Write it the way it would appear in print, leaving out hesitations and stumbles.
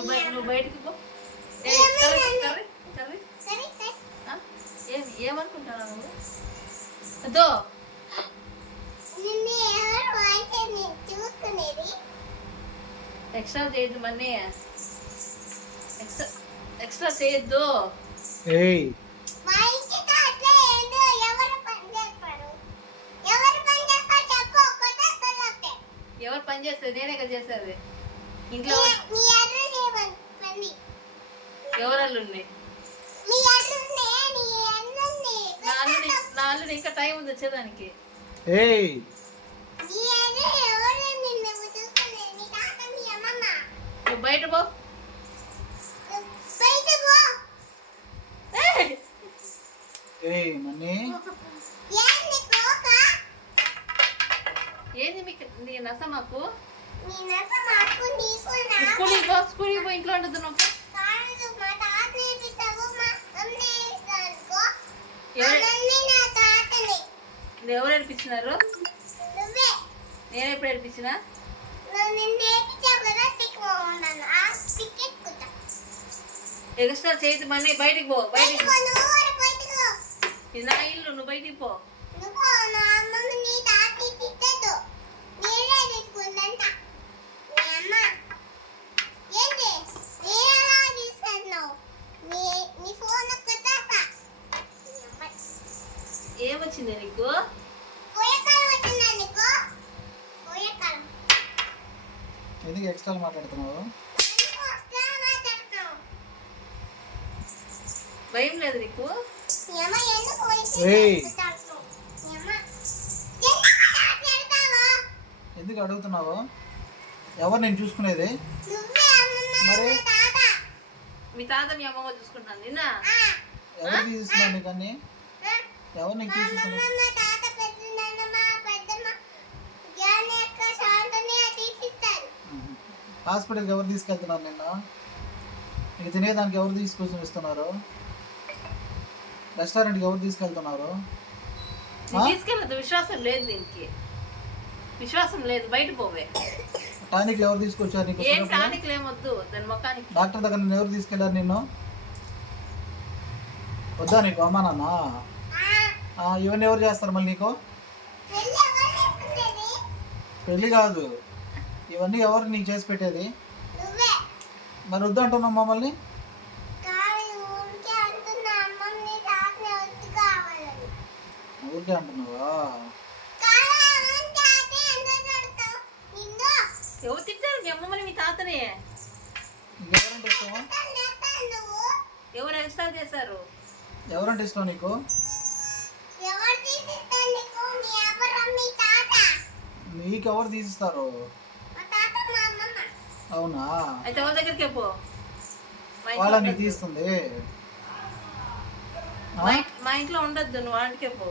నువ్వు బయటికి పో. ఏమనుకుంటావు నువ్వు? అదో ఎక్స్ట్రా చేయొద్దు మనీ, ఎక్స్ట్రా చేయొద్దు. ఎవరు పని చేస్తారు? నేనే కదా చేసేది ఇంట్లో. ఎవరల్లు ఉన్నాయి? నా అల్లుడు ఇంకా టైం ఉంది వచ్చేదానికి. నువ్వు బయట పో. ఏంది మీకు నీ నస? మాకు స్కూల్కి పో, ఇంట్లో ఉండదు. నువ్వు ఎవరు ఏడిపించినారు? నేను ఎప్పుడు ఏడిపించినా? ఎక్స్ట్రా చేతి మనీ. బయటికి పో, బయటికి. ఇది నా ఇల్లు, నువ్వు బయటికి పో. ఏమొచ్చింది నీకు? ఎందుకు ఎక్స్ట్రా మాట్లాడుతున్నావు? భయం లేదు నీకు? ఎందుకు అడుగుతున్నావు? ఎవరు నేను చూసుకునేది? మరి మీ తాత మీ అమ్మమ్మ చూసుకుంటాను. నిన్న ఎవరు తీసుకున్నాను నీకన్నీ? ఎవరు నీకు తీసుకున్నాను? హాస్పిటల్కి ఎవరు తీసుకెళ్తున్నారు? నిన్న నీకు తినేదానికి ఎవరు తీసుకొచ్చి ఇస్తున్నారు? రెస్టారెంట్కి ఎవరు తీసుకెళ్తున్నారు? తీసుకెళ్ళదు. విశ్వాసం లేదు దీనికి, విశ్వాసం లేదు. బయట పోవే. టానిక్లు ఎవరు తీసుకొచ్చారు నీకు? ఏం టానిక్లు ఏమొద్దు దాని మొక్కానికి. డాక్టర్ దగ్గర నిన్ను ఎవరు తీసుకెళ్లారు? నిన్ను వద్దా నీకు? అమ్మా నాన్న ఇవన్నీ ఎవరు చేస్తారు మళ్ళీ నీకు? పెళ్ళి కాదు, ఇవన్నీ ఎవరు నీకు చేసి పెట్టేది? మరి వద్దు అంటున్నావు మమ్మల్ని? ఊరికే అంటున్నావా? ఎవరు తింటారు? మీ అమ్మమ్మని మీ తాతనే. ఇంకెవరంటే ఇష్టమా? ఎవరు ఎక్స్ట్రా చేశారు? ఎవరంటే ఇష్టం నీకు? నీకెవరు తీసిస్తారు? అవునా? అయితే వాళ్ళ దగ్గరికే పో. వాళ్ళ నీకు తీస్తుంది. మా ఇంట్లో ఉండొద్దు, నువ్వు వాటికే పో.